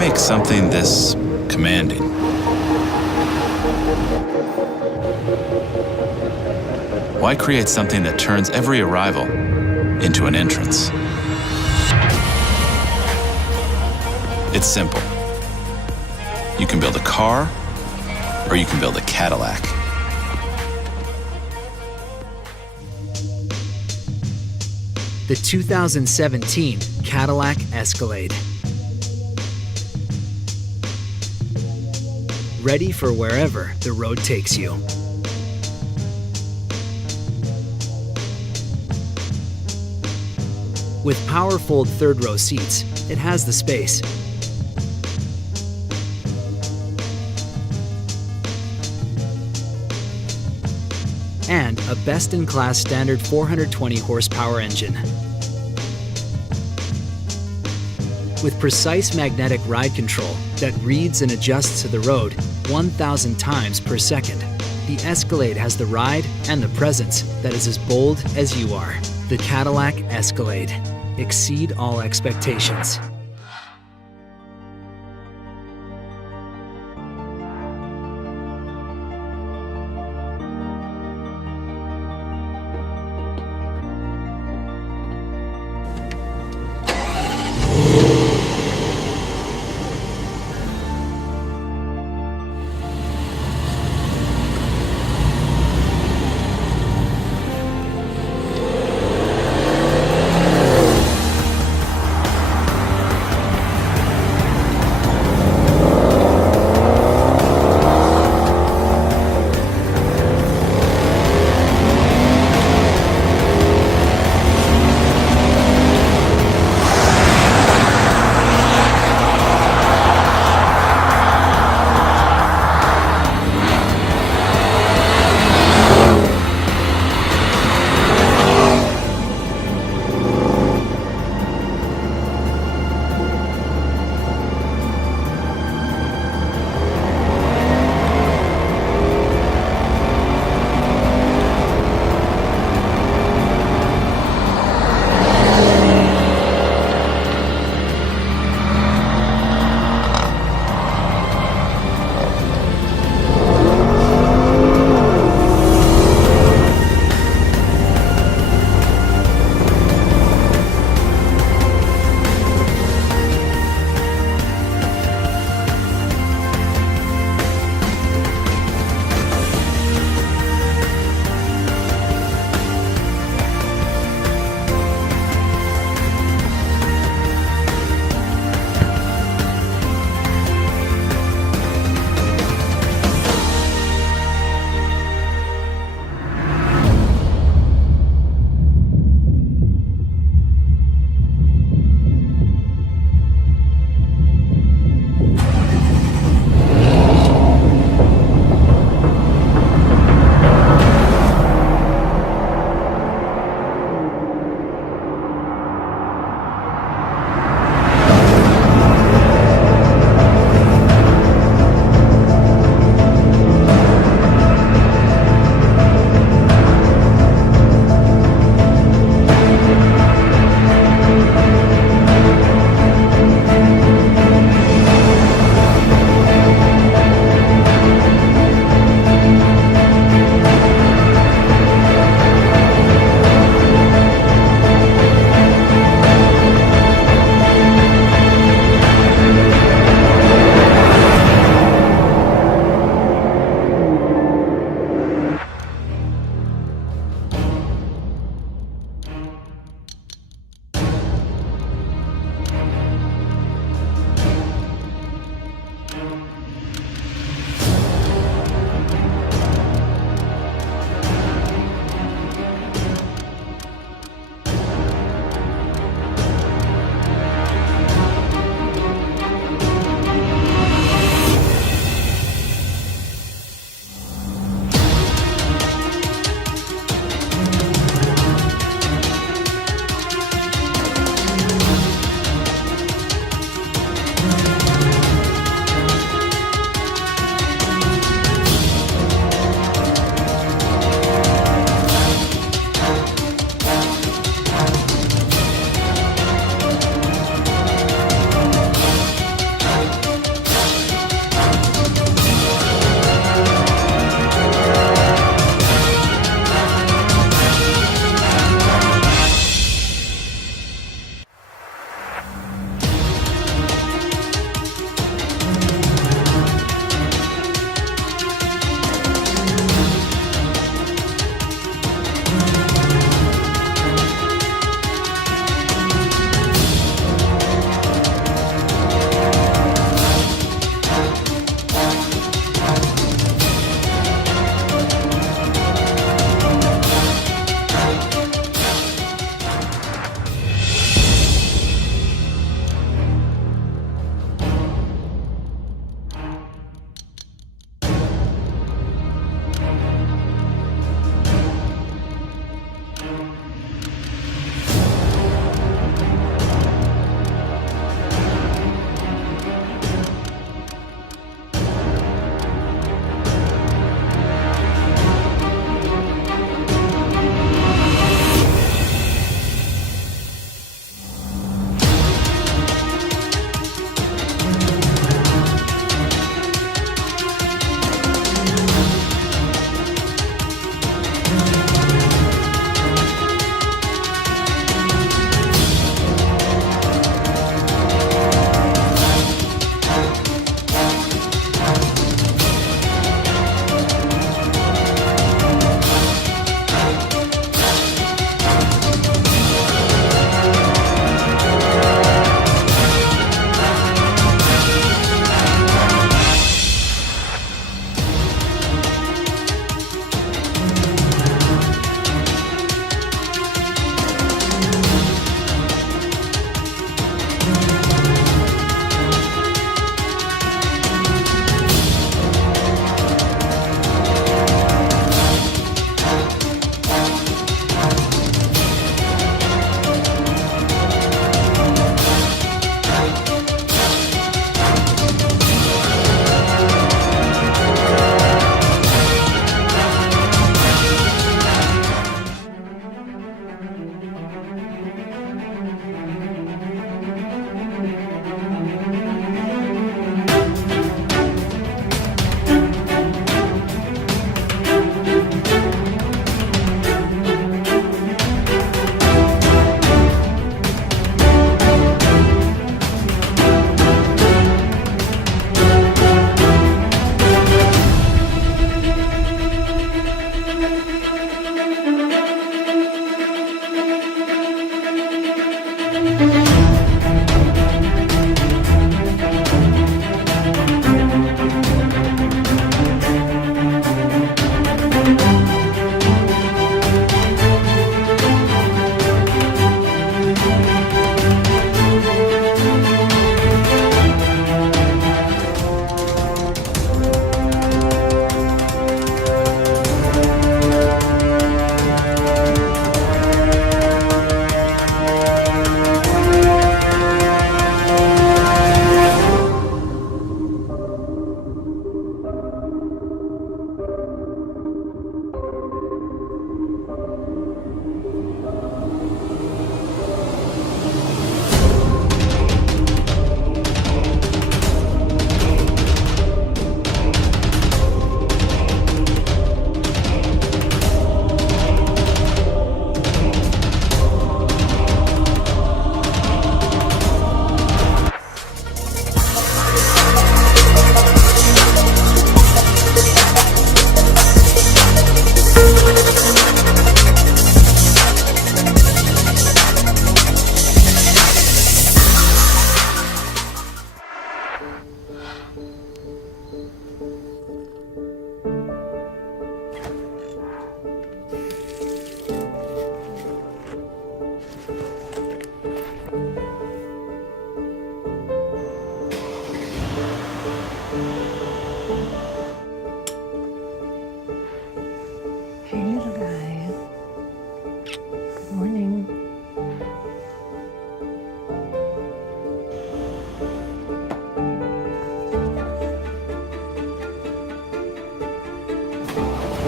make something this commanding? Why create something that turns every arrival into an entrance? It's simple. You can build a car, or you can build a Cadillac. The 2017 Cadillac Escalade. Ready for wherever the road takes you. With power-fold third-row seats, it has the space. And a best-in-class standard 420 horsepower engine. With precise magnetic ride control that reads and adjusts to the road 1,000 times per second, the Escalade has the ride and the presence that is as bold as you are. The Cadillac Escalade. Exceed all expectations.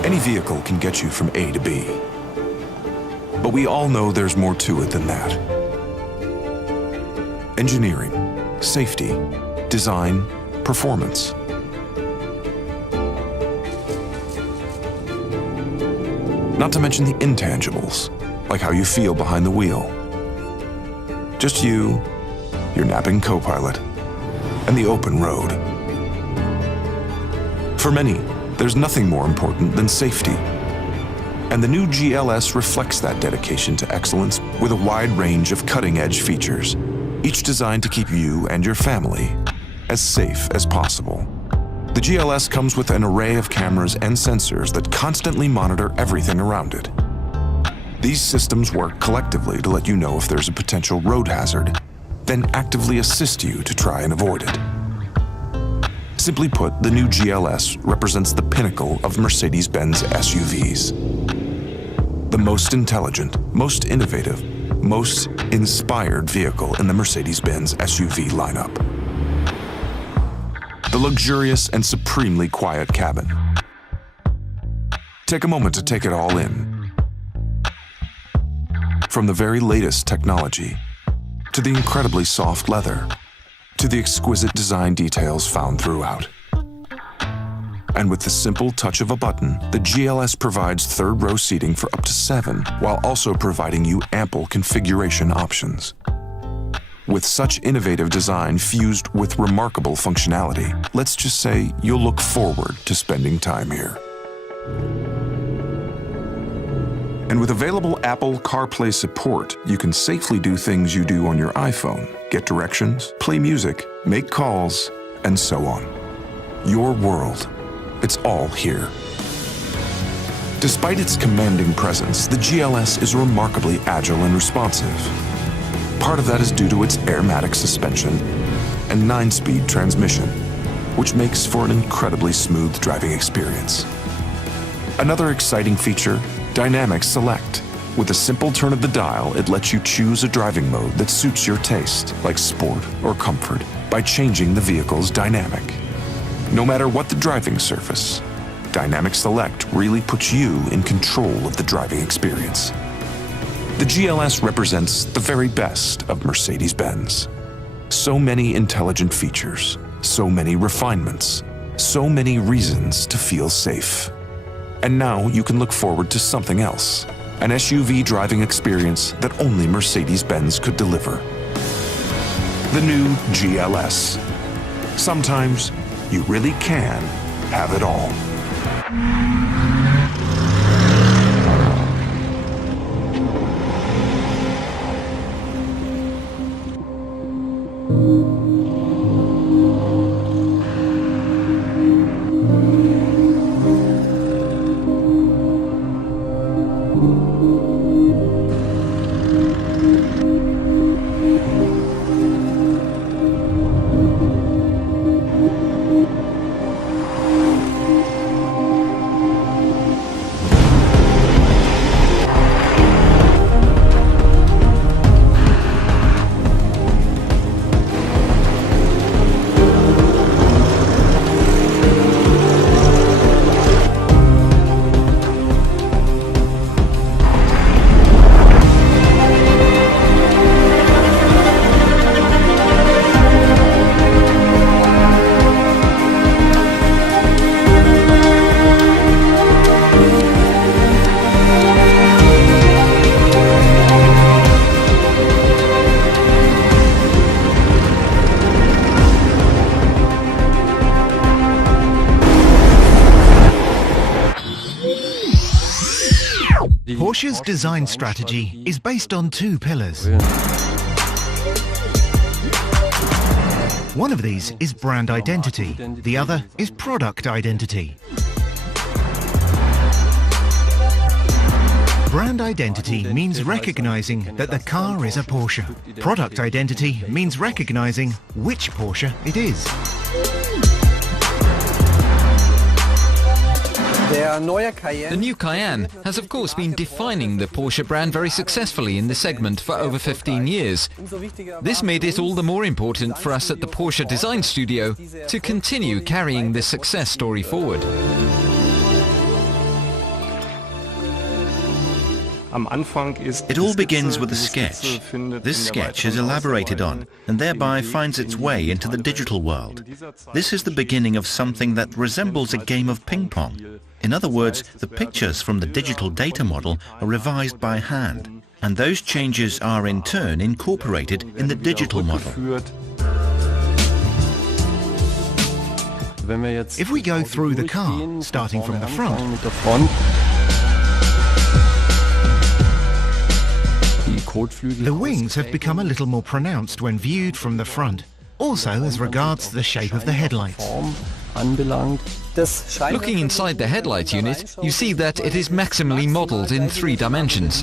Any vehicle can get you from A to B. But we all know there's more to it than that. Engineering, safety, design, performance. Not to mention the intangibles, like how you feel behind the wheel. Just you, your napping co-pilot, and the open road. For many, there's nothing more important than safety. And the new GLS reflects that dedication to excellence with a wide range of cutting-edge features, each designed to keep you and your family as safe as possible. The GLS comes with an array of cameras and sensors that constantly monitor everything around it. These systems work collectively to let you know if there's a potential road hazard, then actively assist you to try and avoid it. Simply put, the new GLS represents the pinnacle of Mercedes-Benz SUVs. The most intelligent, most innovative, most inspired vehicle in the Mercedes-Benz SUV lineup. The luxurious and supremely quiet cabin. Take a moment to take it all in. From the very latest technology, to the incredibly soft leather, to the exquisite design details found throughout. And with the simple touch of a button, the GLS provides third-row seating for up to 7, while also providing you ample configuration options. With such innovative design fused with remarkable functionality, let's just say you'll look forward to spending time here. And with available Apple CarPlay support, you can safely do things you do on your iPhone, get directions, play music, make calls, and so on. Your world, it's all here. Despite its commanding presence, the GLS is remarkably agile and responsive. Part of that is due to its airmatic suspension and 9-speed transmission, which makes for an incredibly smooth driving experience. Another exciting feature, Dynamic Select. With a simple turn of the dial, it lets you choose a driving mode that suits your taste, like sport or comfort, by changing the vehicle's dynamic. No matter what the driving surface, Dynamic Select really puts you in control of the driving experience. The GLS represents the very best of Mercedes-Benz. So many intelligent features, so many refinements, so many reasons to feel safe. And now you can look forward to something else, an SUV driving experience that only Mercedes-Benz could deliver. The new GLS. Sometimes you really can have it all. Porsche's design strategy is based on 2 pillars. One of these is brand identity, the other is product identity. Brand identity means recognizing that the car is a Porsche. Product identity means recognizing which Porsche it is. The new Cayenne has of course been defining the Porsche brand very successfully in the segment for over 15 years. This made it all the more important for us at the Porsche Design Studio to continue carrying this success story forward. It all begins with a sketch. This sketch is elaborated on and thereby finds its way into the digital world. This is the beginning of something that resembles a game of ping pong. In other words, the pictures from the digital data model are revised by hand, and those changes are in turn incorporated in the digital model. If we go through the car, starting from the front, the wings have become a little more pronounced when viewed from the front, also as regards the shape of the headlights. Looking inside the headlight unit, you see that it is maximally modelled in 3 dimensions.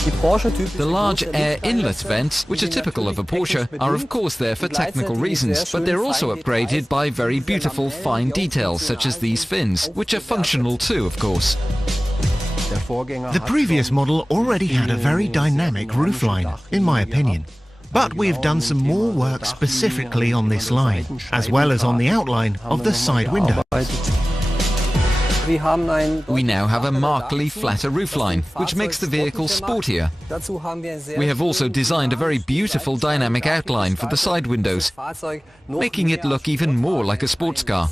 The large air inlet vents, which are typical of a Porsche, are of course there for technical reasons, but they're also upgraded by very beautiful fine details such as these fins, which are functional too, of course. The previous model already had a very dynamic roofline, in my opinion. But we have done some more work specifically on this line, as well as on the outline of the side window. We now have a markedly flatter roofline, which makes the vehicle sportier. We have also designed a very beautiful dynamic outline for the side windows, making it look even more like a sports car.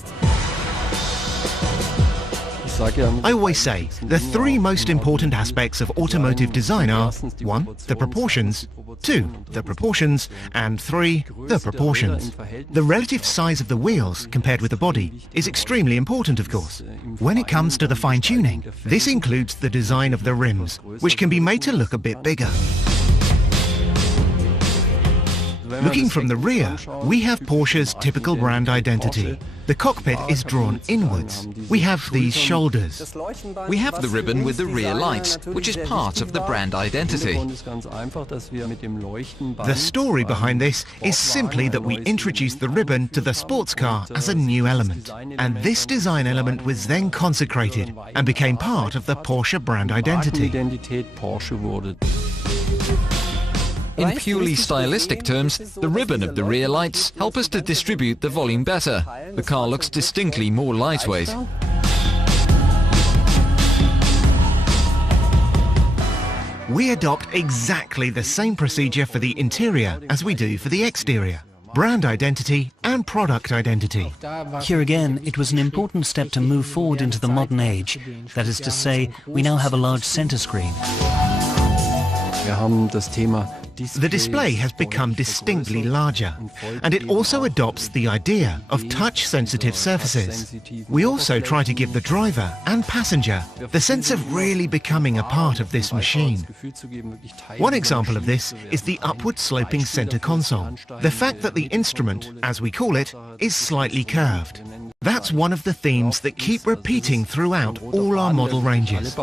I always say the 3 most important aspects of automotive design are 1. The proportions, 2. The proportions, and 3. The proportions. The relative size of the wheels compared with the body is extremely important, of course. When it comes to the fine-tuning, this includes the design of the rims, which can be made to look a bit bigger. Looking from the rear, we have Porsche's typical brand identity. The cockpit is drawn inwards. We have these shoulders. We have the ribbon with the rear lights, which is part of the brand identity. The story behind this is simply that we introduced the ribbon to the sports car as a new element. And this design element was then consecrated and became part of the Porsche brand identity. In purely stylistic terms, the ribbon of the rear lights help us to distribute the volume better. The car looks distinctly more lightweight. We adopt exactly the same procedure for the interior as we do for the exterior. Brand identity and product identity. Here again, it was an important step to move forward into the modern age. That is to say, we now have a large center screen. The display has become distinctly larger, and it also adopts the idea of touch-sensitive surfaces. We also try to give the driver and passenger the sense of really becoming a part of this machine. One example of this is the upward-sloping center console. The fact that the instrument, as we call it, is slightly curved. That's one of the themes that keep repeating throughout all our model ranges.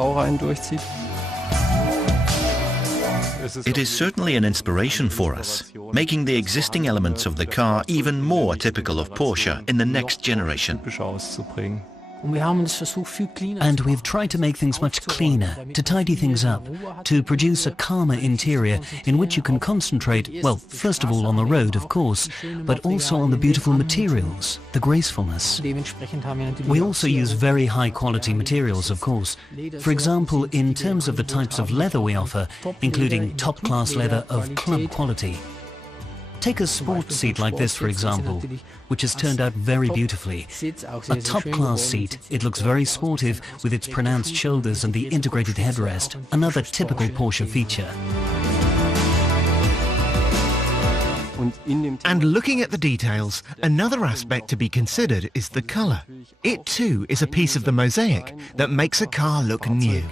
It is certainly an inspiration for us, making the existing elements of the car even more typical of Porsche in the next generation. And we've tried to make things much cleaner, to tidy things up, to produce a calmer interior in which you can concentrate, well, first of all on the road, of course, but also on the beautiful materials, the gracefulness. We also use very high quality materials, of course. For example, in terms of the types of leather we offer, including top-class leather of club quality. Take a sports seat like this, for example, which has turned out very beautifully. A top-class seat, it looks very sportive with its pronounced shoulders and the integrated headrest, another typical Porsche feature. And looking at the details, another aspect to be considered is the color. It too is a piece of the mosaic that makes a car look new.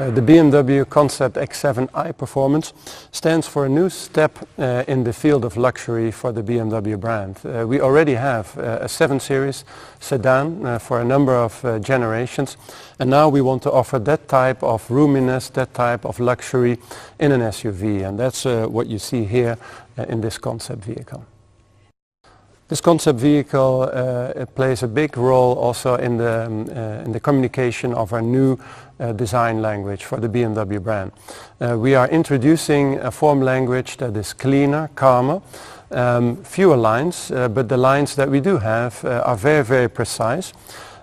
The BMW Concept X7 i-Performance stands for a new step in the field of luxury for the BMW brand. We already have a 7 Series sedan for a number of generations, and now we want to offer that type of roominess, that type of luxury in an SUV, and that's what you see here in this concept vehicle. This concept vehicle it plays a big role also in the communication of our new design language for the BMW brand. We are introducing a form language that is cleaner, calmer, fewer lines, but the lines that we do have are very, very precise.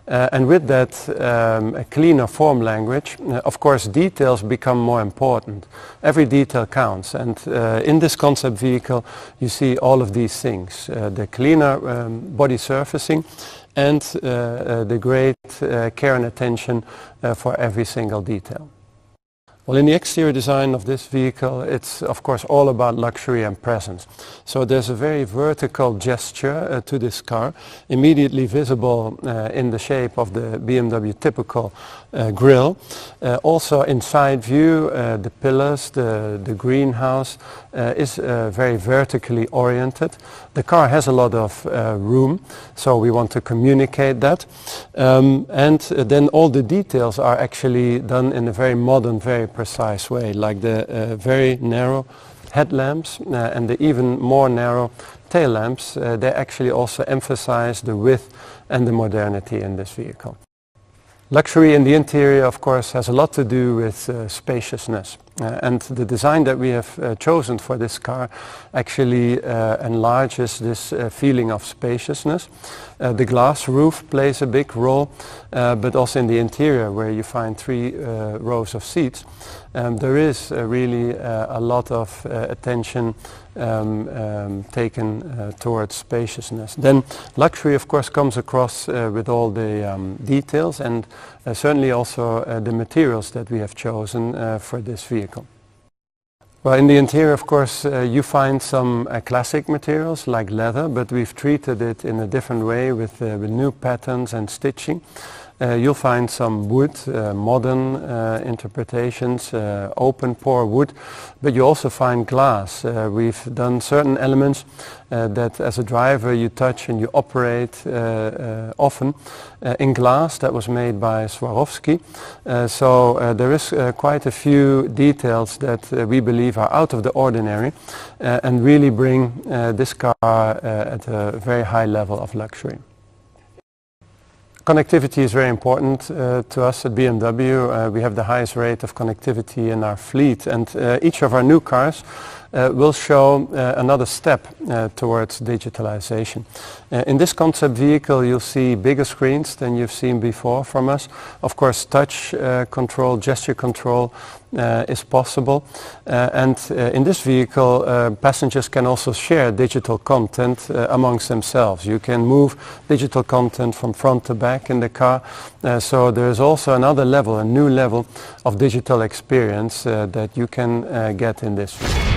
And with that a cleaner form language, of course details become more important. Every detail counts, and in this concept vehicle you see all of these things. The cleaner body surfacing and the great care and attention for every single detail. Well, in the exterior design of this vehicle, it's of course all about luxury and presence. So there's a very vertical gesture to this car, immediately visible in the shape of the BMW typical grille. Also in side view, the pillars, the greenhouse is very vertically oriented. The car has a lot of room, so we want to communicate that. And then all the details are actually done in a very modern, very precise way, like the very narrow headlamps and the even more narrow tail lamps. They actually also emphasize the width and the modernity in this vehicle. Luxury in the interior, of course, has a lot to do with spaciousness. And the design that we have chosen for this car actually enlarges this feeling of spaciousness. The glass roof plays a big role, but also in the interior, where you find 3 rows of seats. There is really a lot of attention taken towards spaciousness. Then luxury, of course, comes across with all the details and certainly also the materials that we have chosen for this vehicle. Well, in the interior, of course, you find some classic materials like leather, but we've treated it in a different way with new patterns and stitching. You'll find some wood, modern interpretations, open pore wood, but you also find glass. We've done certain elements that as a driver you touch and you operate often in glass that was made by Swarovski. So there is quite a few details that we believe are out of the ordinary and really bring this car at a very high level of luxury. Connectivity is very important to us at BMW. We have the highest rate of connectivity in our fleet, and each of our new cars will show another step towards digitalization. In this concept vehicle you'll see bigger screens than you've seen before from us. Of course touch control, gesture control is possible, and in this vehicle passengers can also share digital content amongst themselves. You can move digital content from front to back in the car, so there is also another level, a new level of digital experience that you can get in this vehicle.